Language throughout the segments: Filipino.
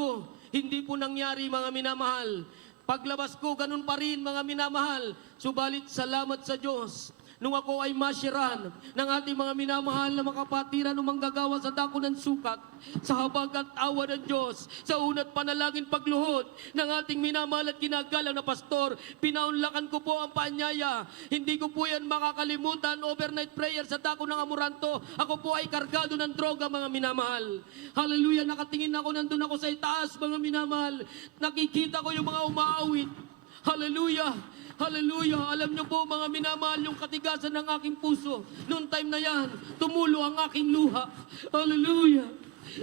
nagbago. Hindi po nangyari, mga minamahal. Paglabas ko, ganun pa rin, mga minamahal. Subalit, salamat sa Diyos. Nung ako ay masyiran ng ating mga minamahal na makapatiran o manggagawa sa dako ng sukat, sa habag at awa ng Diyos, sa unat panalangin pagluhod ng ating minamahal at ginagalang na pastor, pinaunlakan ko po ang paanyaya. Hindi ko po yan makakalimutan, overnight prayer sa dako ng Amoranto. Ako po ay kargado ng droga, mga minamahal. Hallelujah, nakatingin ako, nandun ako sa itaas, mga minamahal. Nakikita ko yung mga umaawit. Hallelujah! Hallelujah! Alam niyo po, mga minamahal, yung katigasan ng aking puso. Noong time na yan, tumulo ang aking luha. Hallelujah!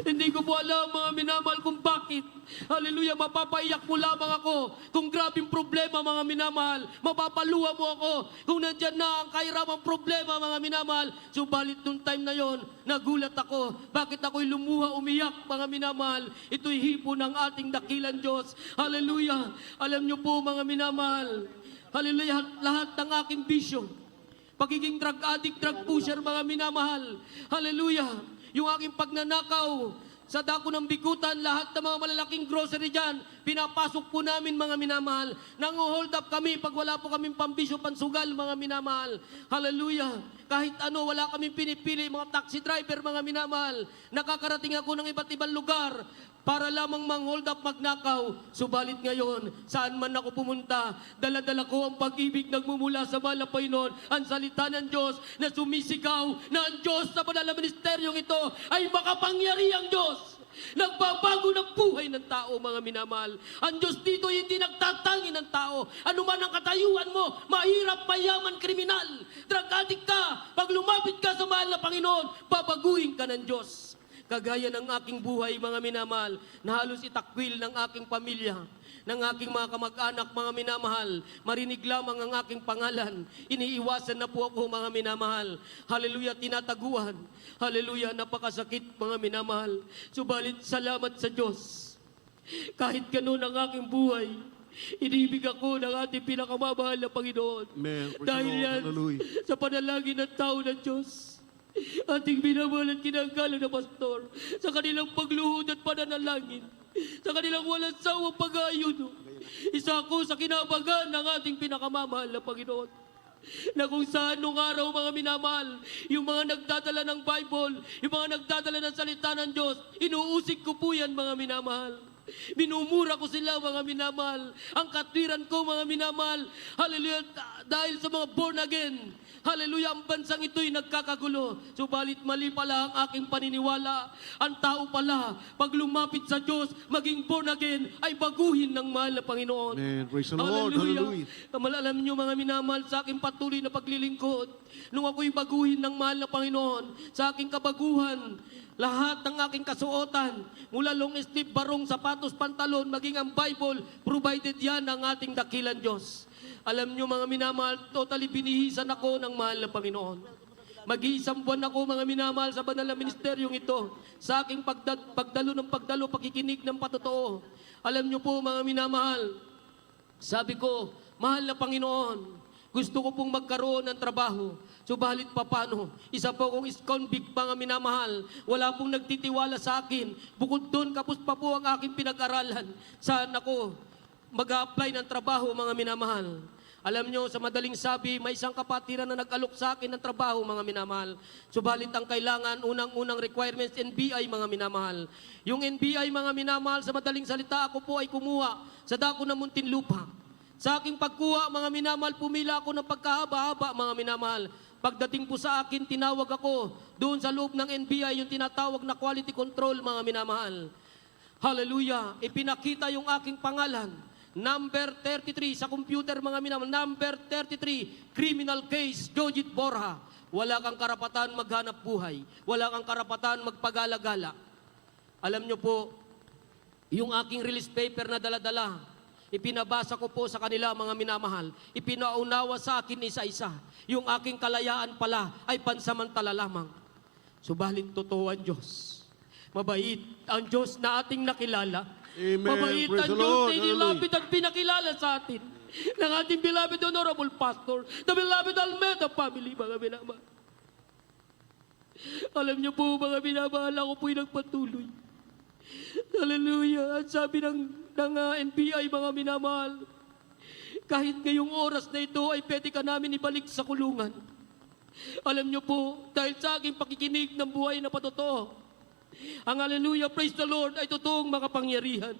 Hindi ko po alam, mga minamahal, kung bakit. Hallelujah! Mapapaiyak mo lamang ako. Kung grabing problema, mga minamahal, mapapaluha mo ako. Kung nandyan na ang kairamang problema, mga minamahal. Subalit noong time na yon, nagulat ako. Bakit ako'y lumuha, umiyak, mga minamahal? Ito'y hipo ng ating dakilang Diyos. Hallelujah! Alam niyo po, mga minamahal, hallelujah, lahat ng aking bisyo, pagiging drug addict, drug pusher, mga minamahal, hallelujah, yung aking pagnanakaw sa dako ng bikutan, lahat ng mga malalaking grocery dyan, pinapasok po namin, mga minamahal. Nang-hold up kami pag wala po kaming pambisyo, pansugal, mga minamahal. Hallelujah. Kahit ano, wala kaming pinipili, mga taxi driver, mga minamahal. Nakakarating ako ng iba't ibang lugar para lamang mang-hold up, magnakaw. Subalit ngayon, saan man ako pumunta, dala-dala ko ang pag-ibig nagmumula sa mahal na Panginoon, ang salita ng Diyos na sumisigaw na ang Diyos sa banal na ministeryong ito ay makapangyarihang Diyos. Nagbabago ng buhay ng tao, mga minamahal. Ang Diyos dito hindi nagtatangi ng tao. Ano man ang katayuan mo, mahirap, mayaman, kriminal, drug addict ka, pag lumapit ka sa mahal na Panginoon, babaguhin ka ng Diyos. Kagaya ng aking buhay, mga minamahal, na halos itakwil ng aking pamilya, ng aking mga kamag-anak, mga minamahal, marinig lamang ang aking pangalan, iniiwasan na po ako, mga minamahal. Hallelujah, tinataguan. Hallelujah, napakasakit, mga minamahal. Subalit, salamat sa Diyos. Kahit ganun ang aking buhay, inibig ako ng ating pinakamamahal na Panginoon. Amen. Dahil yan, sa panalangin ng tao ng Diyos, ating minamahal at kinagalang na pastor, sa kanilang pagluhod at pananalangin, sa kanilang walang sawang pag-aayuno, isa ako sa kinabagan ng ating pinakamamahal na Panginoon. Na kung saan nung araw, mga minamahal, yung mga nagdadala ng Bible, yung mga nagdadala ng salita ng Diyos, inuusig ko po yan, mga minamahal. Minumura ko sila, mga minamahal. Ang katwiran ko, mga minamahal, hallelujah, dahil sa mga born again, hallelujah, ang bansang ito'y nagkakagulo. Subalit mali pala ang aking paniniwala. Ang tao pala, pag lumapit sa Diyos, maging born again, ay baguhin ng mahal na Panginoon. Amen. Praise the Lord. Hallelujah. Alam niyo, mga minamahal, sa aking patuloy na paglilingkod, nung ako'y baguhin ng mahal na Panginoon, sa aking kabaguhan, lahat ng aking kasuotan, mula long sleeve, barong, sapatos, pantalon, maging ang Bible, provided yan ng ating dakilang Diyos. Alam nyo, mga minamahal, totally binihisan ako ng mahal na Panginoon. Mag-iisang buwan ako, mga minamahal, sa banal na ministeryong ito, sa aking pagdalo, pakikinig ng patotoo. Alam nyo po, mga minamahal, sabi ko, mahal na Panginoon, gusto ko pong magkaroon ng trabaho. Subalit papano? Isa po akong convict, mga minamahal. Wala pong nagtitiwala sa akin. Bukod doon, kapos pa po ang aking pinag-aralan. Saan ako mag-a-apply ng trabaho, mga minamahal? Alam nyo, sa madaling sabi, may isang kapatiran na nag-alok sa akin ng trabaho, mga minamahal. Subalit ang kailangan, unang-unang requirements, NBI, mga minamahal. Yung NBI, mga minamahal, sa madaling salita, ako po ay kumuha sa dako ng Muntinlupa. Sa aking pagkuha, mga minamahal, pumila ako ng pagkahaba-haba, mga minamahal. Pagdating po sa akin, tinawag ako doon sa loob ng NBI, yung tinatawag na quality control, mga minamahal. Hallelujah! Ipinakita yung aking pangalan. Number 33 sa computer, mga minamahal. Number 33, criminal case, Jojit Borja. Wala kang karapatan maghanap buhay. Wala kang karapatan magpagala-gala. Alam nyo po, yung aking release paper na dala-dala, ipinabasa ko po sa kanila, mga minamahal. Ipinaunawa sa akin isa-isa. Yung aking kalayaan pala ay pansamantala lamang. Subalit totoo ang Diyos. Mabait ang Diyos na ating nakilala. Amen. Mabait Praise ang the Diyos Lord. na inilapit at pinakilala sa atin ng ating beloved honorable pastor, the beloved Almeida family, mga minamahal. Alam niyo po, mga minamahal, ako po'y nagpatuloy. Hallelujah. At At sabi ng NBI, mga minamahal, kahit ngayong oras na ito ay pwede ka namin ibalik sa kulungan. Alam niyo po, dahil sa aking pakikinig ng buhay na patotoo, ang hallelujah, praise the Lord, ay totoong makapangyarihan.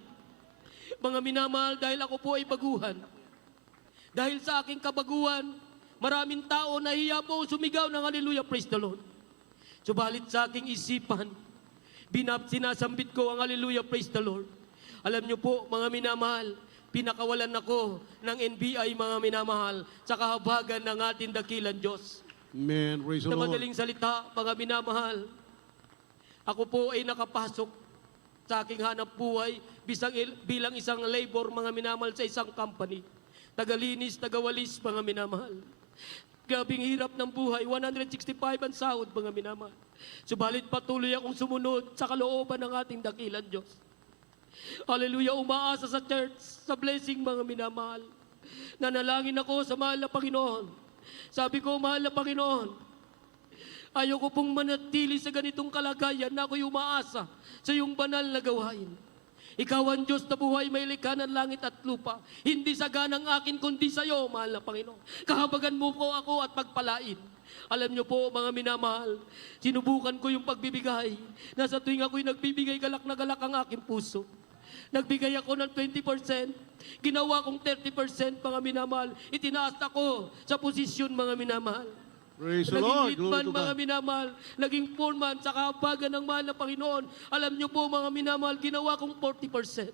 Mga minamahal, dahil ako po ay baguhan, dahil sa aking kabaguhan, maraming tao nahiya po sumigaw ng hallelujah, praise the Lord. Subalit sa aking isipan, sinasambit ko ang hallelujah, praise the Lord. Alam niyo po, mga minamahal, pinakawalan ako ng NBI, mga minamahal, sa kahabagan ng ating dakilan Diyos. Amen. Praise the Sa Lord. madaling salita, mga minamahal, ako po ay nakapasok sa aking hanap buhay bilang isang labor, mga minamahal, sa isang company. Tagalinis, tagawalis, mga minamahal. Grabing hirap ng buhay, 165 ang sahod, mga minamahal. Subalit patuloy akong sumunod sa kalooban ng ating dakilan Diyos. Hallelujah, umaasa sa church, sa blessing, mga minamahal. Nanalangin ako sa mahal na Panginoon. Sabi ko, mahal na Panginoon, ayoko pong manatili sa ganitong kalagayan na ako'y umaasa sa iyong banal na gawain. Ikaw ang Diyos na buhay, may likha ng langit at lupa. Hindi sa ganang akin, kundi sa iyo, mahal na Panginoon. Kahabagan mo po ako at pagpalain. Alam niyo po, mga minamahal, sinubukan ko yung pagbibigay. Nasa tuwing ako'y nagbibigay, galak na galak ang aking puso. Nagbigay ako ng 20%, ginawa kong 30%, mga minamahal. Itinaas ako sa posisyon, mga minamahal. Praise the Naging Lord. lead Glory man, to mga God. minamahal. Naging foreman sa kahabagan ng mahal na Panginoon. Alam niyo po, mga minamahal, ginawa kong 40%.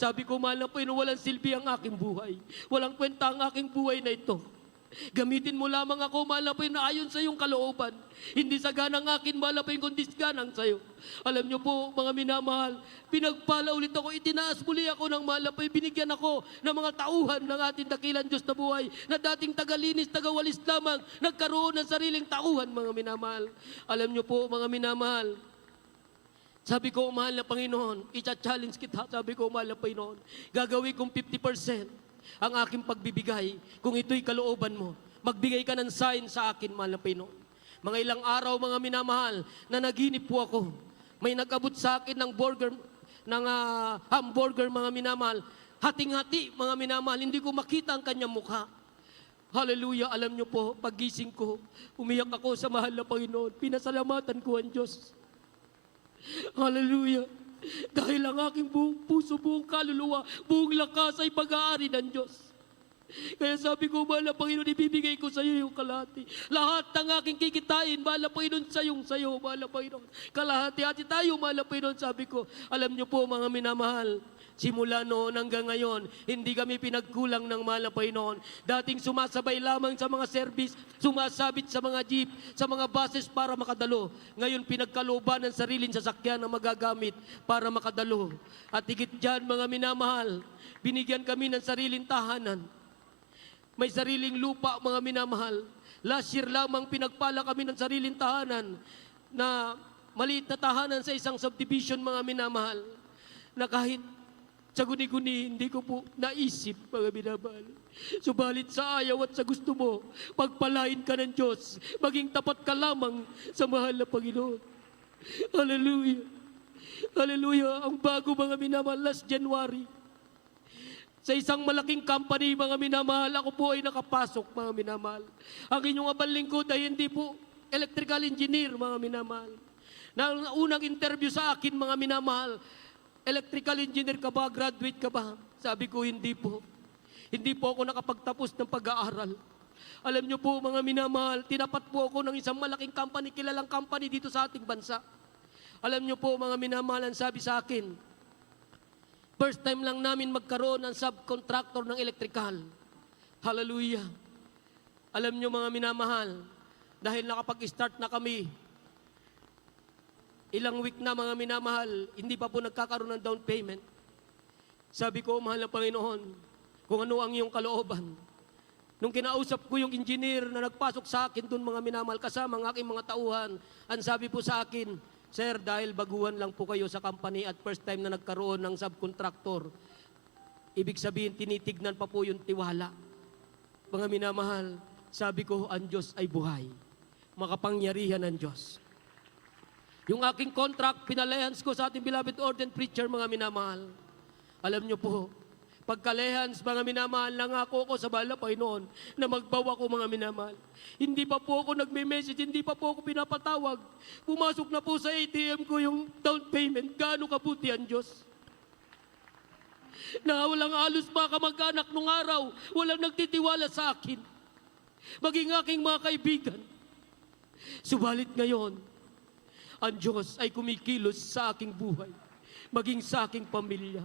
Sabi ko, mahal na Panginoon, walang silbi ang aking buhay. Walang kwenta ang aking buhay na ito. Gamitin mo lamang ako, mahal na Panginoon, ayon sa iyong kalooban. Hindi sa ganang akin, mahal na Panginoon, kundi sa ganang sa iyo. Alam niyo po, mga minamahal, pinagpala ulit ako, itinaas muli ako ng mahal na Panginoon, binigyan ako ng mga tauhan ng ating dakilan Diyos na buhay, na dating tagalinis, tagawalis lamang, nagkaroon ng sariling tauhan, mga minamahal. Alam niyo po, mga minamahal, sabi ko, mahal na Panginoon, i-challenge kita, sabi ko, mahal na Panginoon, gagawin kong 50% ang aking pagbibigay, kung ito'y kalooban mo. Magbigay ka ng sign sa akin, mahal na Panginoon. Mga ilang araw, mga minamahal, na naginip po ako. May nag-abot sa akin ng hamburger, mga minamahal. Hating-hati, mga minamahal, hindi ko makita ang kanyang mukha. Hallelujah, alam niyo po, paggising ko, umiyak ako sa mahal na Panginoon. Pinasalamatan ko ang Diyos. Hallelujah. Dahil ang aking buong puso, buong kaluluwa, buong lakas ay pag-aari ng Diyos. Kaya sabi ko, mahal na Panginoon, ibibigay ko sa iyo yung kalahati. Lahat ng aking kikitain, mahal na Panginoon, sayo, mahal na Panginoon. Kalahati-hati tayo, mahal na Panginoon, sabi ko. Alam niyo po, mga minamahal, simula noon hanggang ngayon, hindi kami pinagkulang ng mahal na Panginoon. Dating sumasabay lamang sa mga service, sumasabit sa mga jeep, sa mga buses para makadalo. Ngayon, pinagkalooban ng sariling sasakyan na magagamit para makadalo. At higit dyan, mga minamahal, binigyan kami ng sariling tahanan. May sariling lupa, mga minamahal. Last year lamang pinagpala kami ng sariling tahanan na maliit na tahanan sa isang subdivision, mga minamahal, na kahit sa guni-guni, hindi ko po naisip, mga minamahal. Subalit sa ayaw at sa gusto mo, pagpalain ka ng Diyos, maging tapat ka lamang sa mahal na Panginoon. Hallelujah. Hallelujah. Ang bago, mga minamahal, last January, sa isang malaking company, mga minamahal, ako po ay nakapasok, mga minamahal. Ang inyong abang lingkod ay hindi po electrical engineer, mga minamahal. Na unang interview sa akin, mga minamahal, electrical engineer ka ba? Graduate ka ba? Sabi ko, hindi po. Hindi po ako nakapagtapos ng pag-aaral. Alam niyo po, mga minamahal, tinapat po ako ng isang malaking company, kilalang company dito sa ating bansa. Alam niyo po, mga minamahal, ang sabi sa akin, first time lang namin magkaroon ng subcontractor ng electrical. Hallelujah. Alam niyo, mga minamahal, dahil nakapag-start na kami, ilang week na, mga minamahal, hindi pa po nagkakaroon ng down payment. Sabi ko, mahal na Panginoon, kung ano ang iyong kalooban. Nung kinausap ko yung engineer na nagpasok sa akin doon, mga minamahal, kasama ang aking mga tauhan, ang sabi po sa akin, Sir, dahil baguhan lang po kayo sa company at first time na nagkaroon ng subcontractor, ibig sabihin, tinitignan pa po yung tiwala. Mga minamahal, sabi ko, ang Diyos ay buhay. Makapangyarihan ng Diyos. Yung aking contract, pinalliance ko sa ating beloved ordained preacher, mga minamahal. Alam niyo po, pagkalehans, mga minamahal, nangako ko sa mahal na Panginoon na magbawa ko, mga minamahal. Hindi pa po ako nagme-message, hindi pa po ako pinapatawag. Pumasok na po sa ATM ko yung down payment. Gaano kabuti ang Diyos. Na walang halos mga kamag-anak nung araw, walang nagtitiwala sa akin. Maging aking mga kaibigan. Subalit ngayon, ang Diyos ay kumikilos sa aking buhay, maging sa aking pamilya.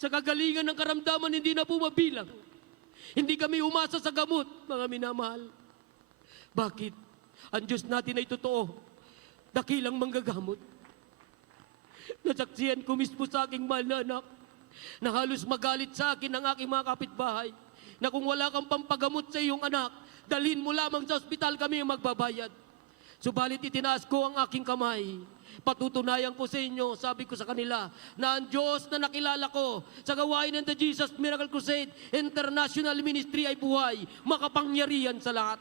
Sa kagalingan ng karamdaman, hindi na po mabilang. Hindi kami umasa sa gamot, mga minamahal. Bakit? Ang Diyos natin ay totoo, dakilang manggagamot. Nasaksihan ko mismo sa aking mahal na anak, na halos magalit sa akin ang aking mga kapitbahay, na kung wala kang pampagamot sa iyong anak, dalhin mo lamang sa ospital, kami ang magbabayad. Subalit itinaas ko ang aking kamay. Patutunayan ko sa inyo, sabi ko sa kanila, na ang Diyos na nakilala ko sa gawain ng The Jesus Miracle Crusade International Ministry ay buhay, makapangyarihan sa lahat.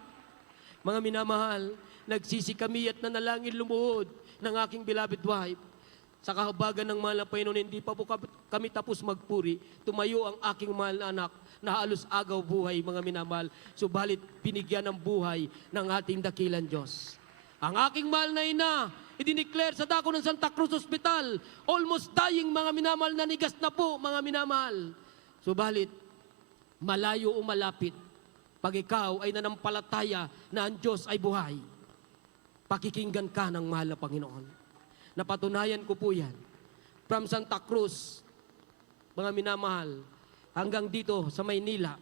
Mga minamahal, nagsisi kami at nanalangin lumuhod ng aking beloved wife. Sa kahabagan ng mahal na Panginoon, hindi pa po kami tapos magpuri. Tumayo ang aking mahal na anak na halos agaw buhay, mga minamahal. Subalit binigyan ng buhay ng ating dakilang Diyos. Ang aking mahal na ina, idineclare sa dako ng Santa Cruz Hospital, almost dying, mga minamahal, na nigas na po, mga minamahal. Subalit, malayo o malapit, pag ikaw ay nanampalataya na ang Diyos ay buhay, pakikinggan ka ng mahal na Panginoon. Napatunayan ko po yan. From Santa Cruz, mga minamahal, hanggang dito sa Maynila,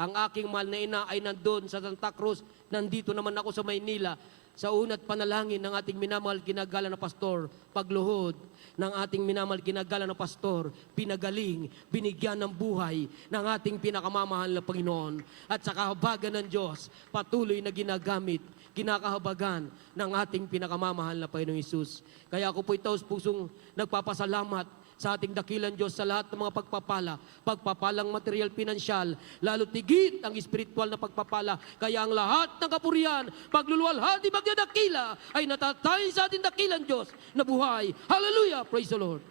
ang aking mahal na ina ay nandun sa Santa Cruz, nandito naman ako sa Maynila, sa unat panalangin ng ating minamahal kinagala na pastor, pagluhod ng ating minamahal kinagala na pastor, pinagaling, binigyan ng buhay ng ating pinakamamahal na Panginoon. At sa kahabagan ng Diyos, patuloy na ginagamit, kinakahabagan ng ating pinakamamahal na Panginoong Hesus. Kaya ako po taos pusong nagpapasalamat sa ating dakilang Diyos sa lahat ng mga pagpapala, pagpapalang material, pinansyal, lalo tigit ang espiritual na pagpapala. Kaya ang lahat ng kapurihan, pagluluwalhati, magdadakila, ay natatay sa ating dakilang Diyos na buhay. Hallelujah! Praise the Lord!